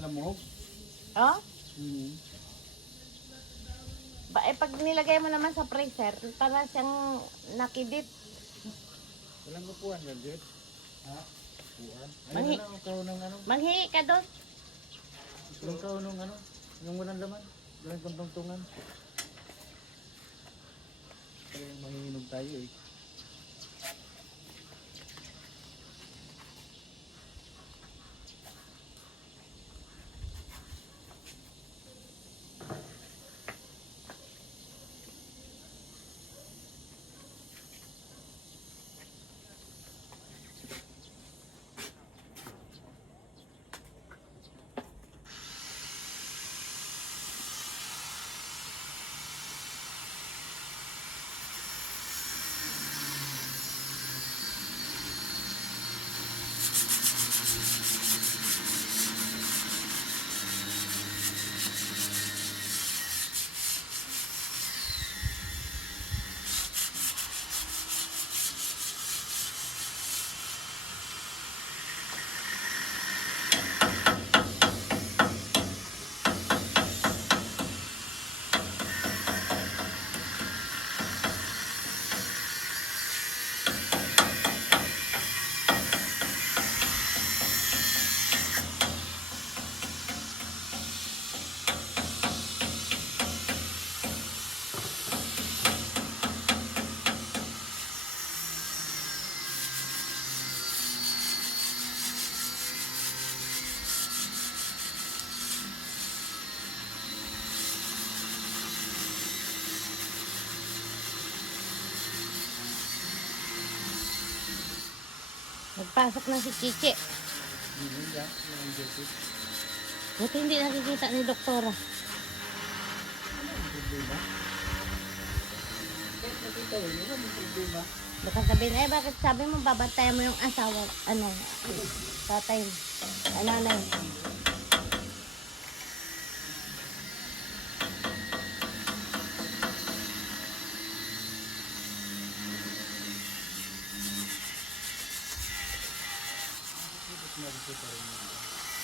malamog. Oh? Hmm. Pag nilagay mo naman sa freezer, para siyang nakidip. Walang upuan na dyan. Ha? Upuan? Manghi- Ayun na lang, kaunong ano. Manghingi ka doon. Yung kaunong ano. Yung walang laman. Walang pantungtungan. Kaya manginginom tayo eh. Nagpasok na si Chichi. Hindi yan. Yung dirty. Buti hindi nakikita ni Doktora. Ano ang problema? Kahit nakita rin, ano ang problema? Baka sabihin, bakit sabi mo babantayan mo yung asawa, tatay, nanay.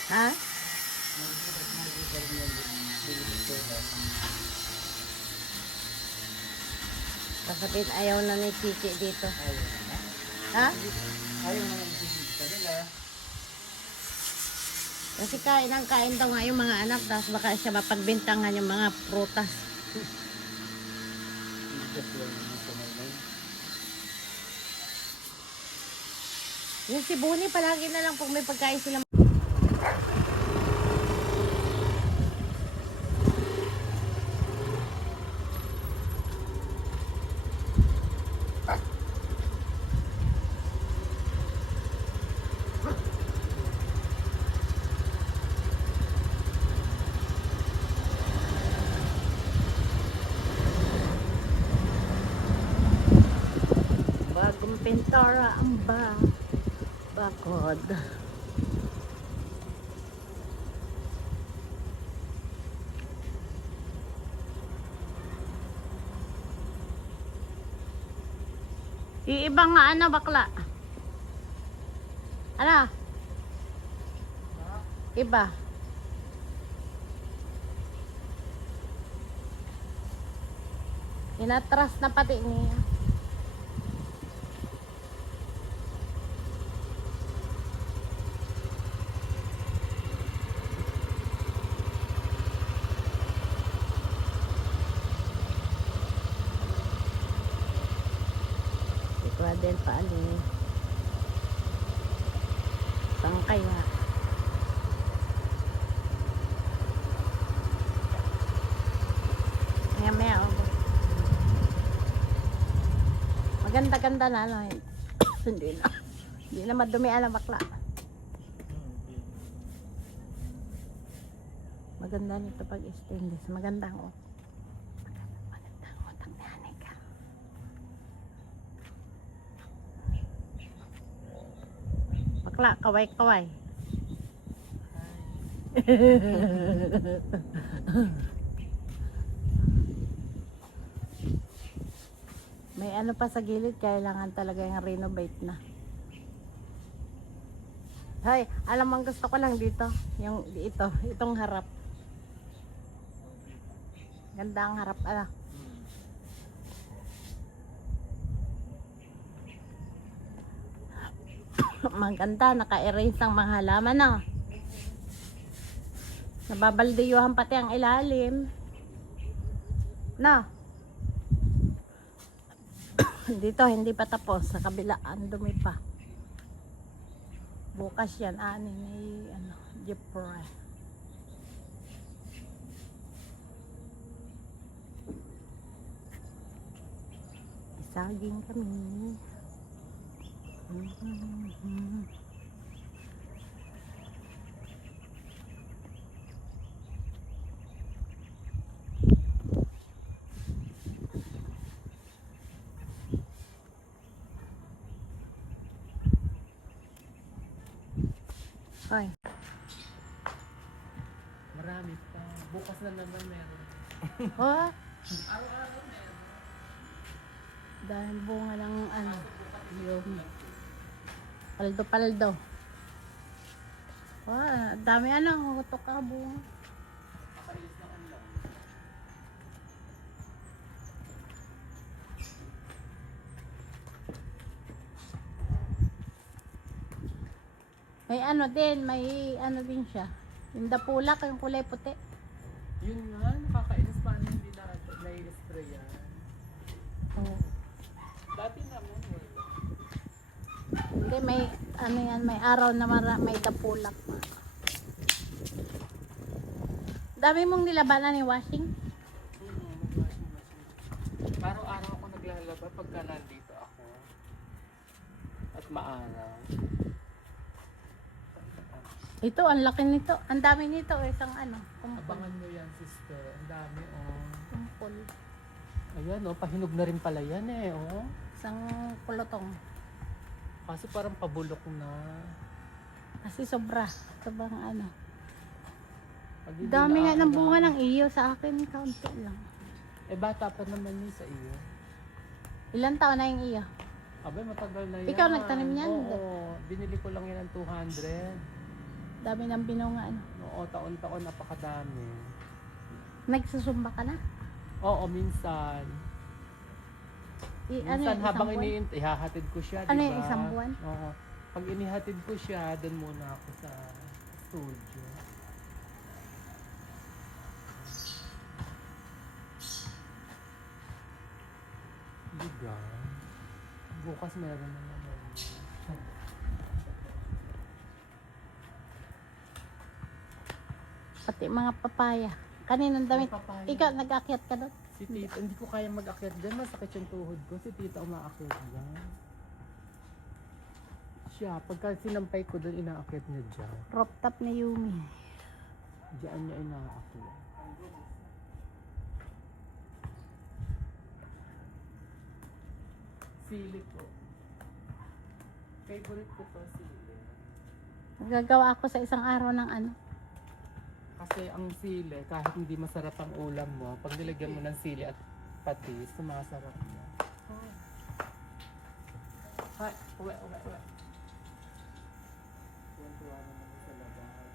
Ha? Sasabihin, ayaw na ni Chichi dito. Ha? Ayaw na nagsisig ka nila. Kasi kain ang kain daw nga yung mga anak, tapos baka siya mapagbintangan yung mga prutas. Just lang yung kumain. Yung si Buni, palagi na lang kung may pagkain sila. Bagong pintura ang bakod. Iiba nga bakla. Ano? Iba. Inatras na pati niya. Del Paali. Saan kaya? Maya oh. Maganda-ganda na lang. Hindi na madumi ang bakla. Maganda nito pag stainless. Magandang oh. Magandang utak ni Hanika. Bakla, kaway-kaway. May ano pa sa gilid, kailangan talaga yung renovate na. Hoy, alam mo ang gusto ko lang dito. Yung itong harap. Ganda ang harap. Ano? Maganda, naka-erase ang mga halaman na. Nababaldiyuhan pati ang ilalim. Na. Dito hindi pa tapos, sa kabila ang dumi pa. Bukas yan, ni Jepra. Isaging kami. Hoy. Marami pa. Bukas na naman meron. Oh, Araw-araw meron. dahil bunga ng yung paldo-paldo. Wow, dami hutok ka bunga. Kailis na ulan. May din siya. Yung dapulak, yung kulay puti. Yun nga, nakakainis pa hindi na nai-spray yan. Oh. Dati naman wala. Hindi, may araw na may dapulak. Dami mong nilabanan ni washing. Araw-araw ako naglalaba pagka nandito ako. At maaraw. Ito, ang laki nito. Ang dami nito, isang kumpol. Abangan mo yan, sister. Ang dami, oh. Kumpol. Ayan, oh. Pahinog na rin pala yan, eh, oh. Isang kulotong. Kasi parang pabulok na. Kasi sobrang Pag hindi dami nga ng naaaga- bunga ng iyo sa akin, kaunti lang. Eh, bata pa naman yun sa iyo. Ilan taon na yung iyo? Abay, matagal na yan. Ikaw nagtanim yan? Oo. Binili ko lang yan ng 200. Dami ng binunga. Oo, taon-taon napakadami. Nagsusumba ka na? Oo, minsan. Minsan habang ihahatid ko siya, Ano diba? yung isang buwan? Oo. Pag inihatid ko siya, doon muna ako sa studio. Diba? Bukas meron na naman. Pati mga papaya. Kaninang damit? May papaya. Ikaw, nag-akyat ka doon? Si tita, hindi ko kaya mag-akyat dyan. Masakit yung tuhod ko. Si tita umaakyat dyan. Siya, pagka sinampay ko doon, inaakyat niya dyan. Crop top ni Yumi. Diyan niya inaakyat. Sili ko. Favorite ko to, sili. Nagagawa ako sa isang araw ng Kasi ang sili, kahit hindi masarap ang ulam mo, pag nilagyan mo ng sili at patis, sumasarap na. Oh. Hi, uwe. Tuwan-tuwa naman sa labas.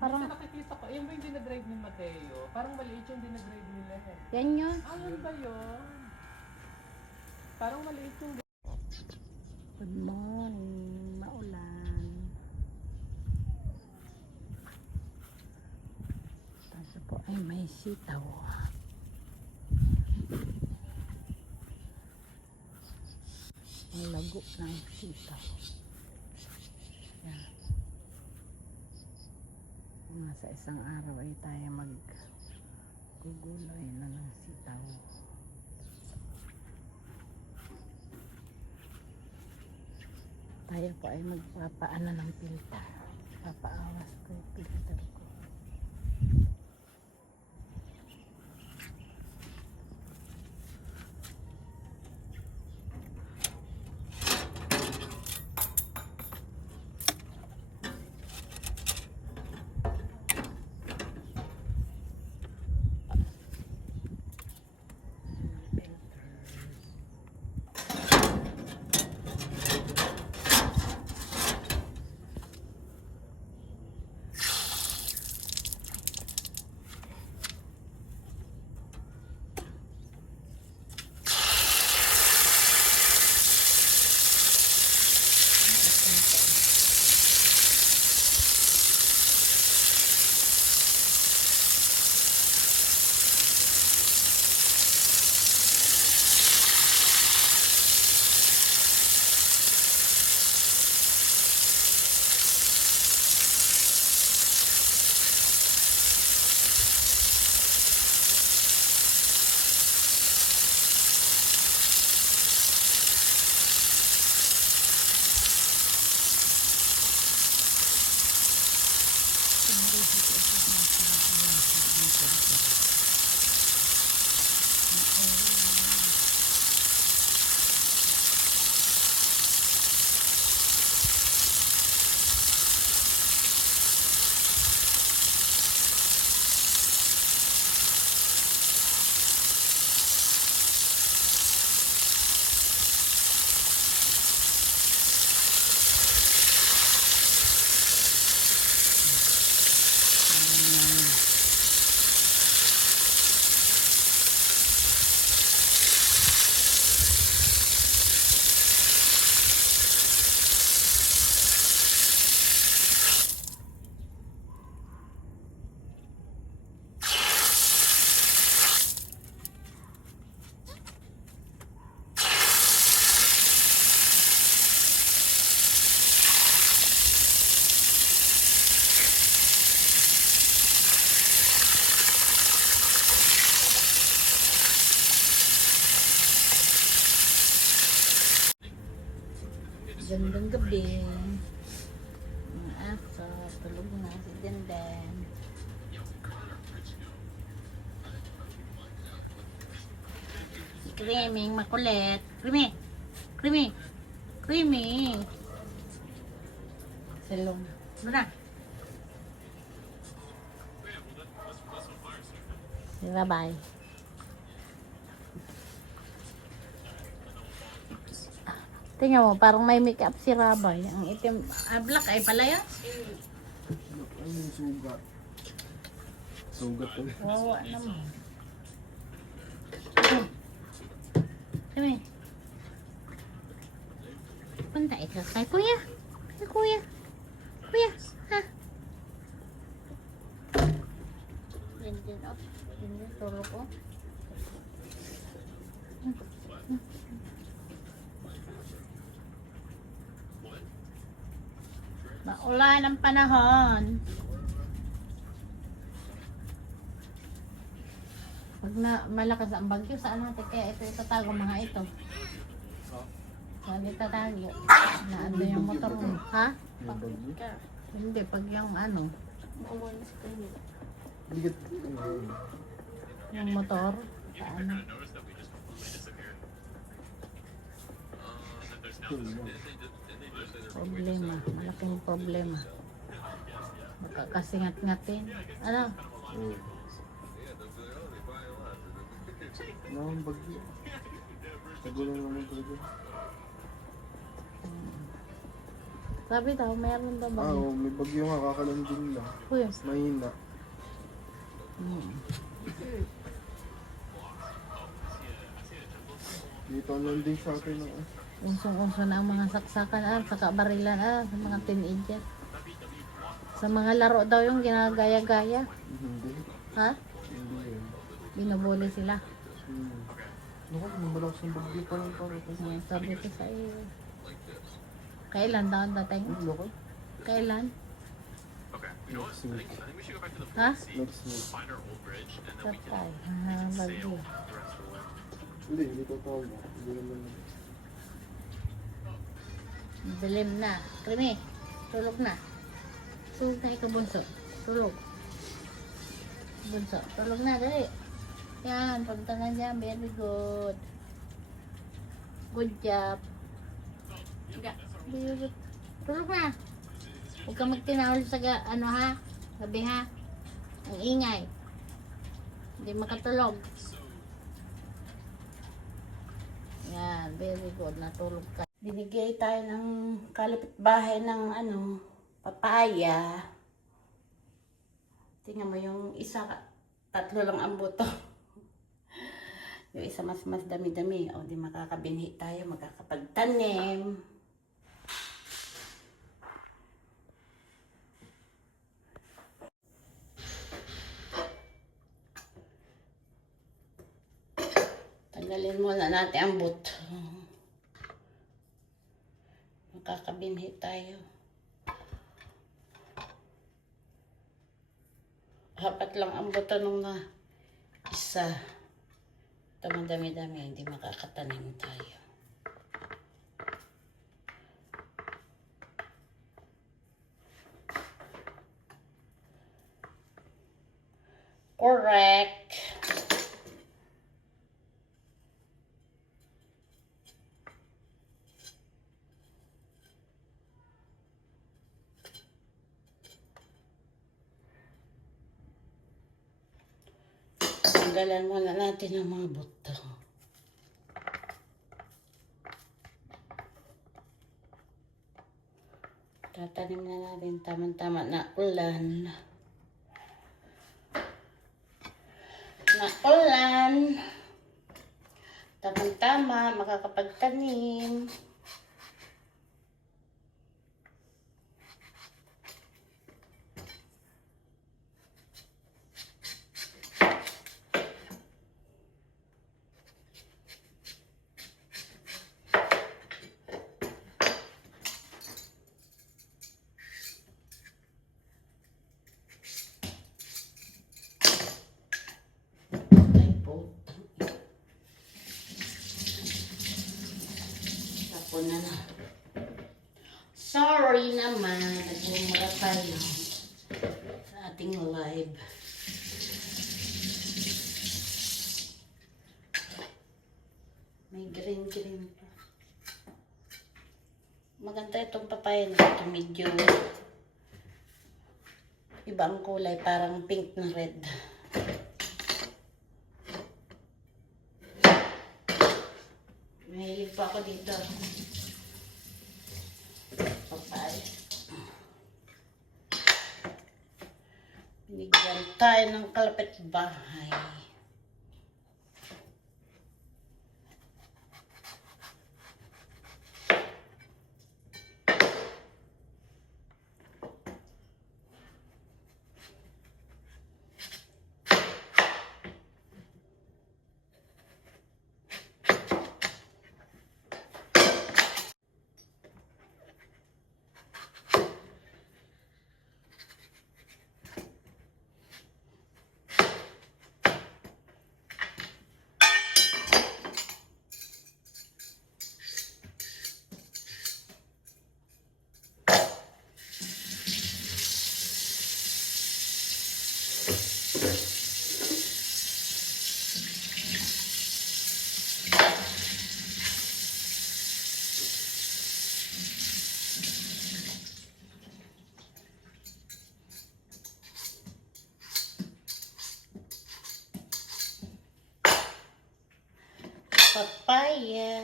Parang, Basta nakikita ko, yan ba yung dinadrive ni Mateo? Parang maliit yung dinadrive nila eh. yan yun. Ah, yun ba yun? Parang maliit yung... Good morning. Maulan. Tapos po ay may sitaw. May lago ng sitaw. Yan. Sa isang araw ay tayo magguguloy na ng sitaw. Tayo po ay magpapaano ng filter. Papaawas ko yung filter ko. Gandang gabi. Mga aso, tulog na si Dandan. Si Creaming makulit. Creamy! Creamy! Creamy! Salong. Ano na? Si Rabay. Tingnan mo, parang may makeup si Rabay. Ang itim, black ay pala yan. Ano yung sugat? Sugat ko. Oo, naman. Sabi. Punta ikaw kay kuya. Kay kuya. Kuya, ha? Yan din, oh. Yan din, tulog, oh. Maulan ang panahon. Pag na malakas ang bagyo, saan natin kaya ito itatago mga ito? Saan itatago? Naando yung motor mo. Ha? Hindi, pag yung ano, Bigat. yung motor, saan? Problema, malaking problema. Makakasingat-ngatin. Ano? Ang bagyo. Tagulan naman talaga. Sabi daw, meron daw ba? Oo, may bagyo nga, kakalanding lang. Kuya. Mahina. Dito ang landing sa akin ng Unsong-unso na ang mga saksakan, saka barilan, sa mga teenager. Sa mga laro daw yung ginagaya-gaya. Hindi. Ha? Hindi yun. Binubuli sila. Naku, may malakas ng bagyo pa lang para ito. Sabi ko sa iyo. Kailan daw ang dating? Loko? Kailan? Next week. Ha? Next week. Tatay. Bagyo. Hindi totoo mo. Hindi naman. Dilim na. Krimi, tulog na. Tulog na ikaw, bunso. Tulog. Bunso, tulog na, dali. Yan, punta na dyan. Very good. Good job. Very good. Tulog na. Huwag ka magtinawal sa ano ha. Sabi ha. Ang ingay. Hindi makatulog. Yan, very good. Natulog ka. Binigay tayo ng kalapit-bahay ng ano, papaya. Tingnan mo yung isa, tatlo lang ang buto. Yung isa mas dami-dami. O di makakabinhi tayo, makakapagtanim. Tanggalin muna natin ang buto. Makakabinhi tayo. Hapat lang ang buto nung na isa. Ito madami-dami, hindi makakatanim tayo. Correct. Tanggalan muna natin ang mga buto. Tatanim na natin tama-tama na ulan. Na ulan. Tama-tama, makakapagtanim. Ay, putang. Tapon na na. Sorry naman, nagmumura tayo sa ating live. May green pa. Maganda itong papaya na ito. Medyo ibang kulay, parang pink na red. Mahilig pa ako dito. Papaya. Binigyan tayo ng kalapit bahay. Papaya.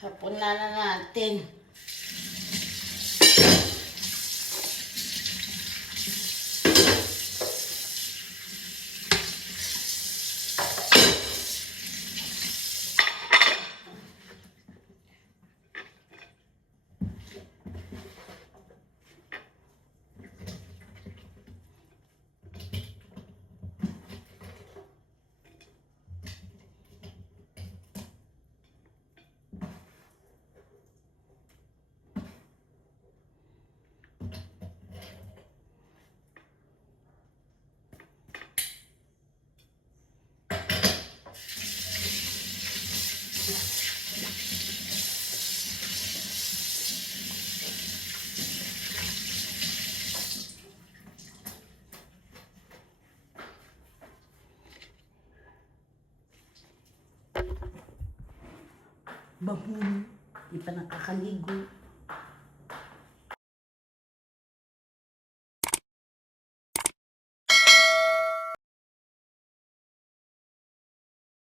Hapunan na natin. Bangun. Di pa nakakaligo.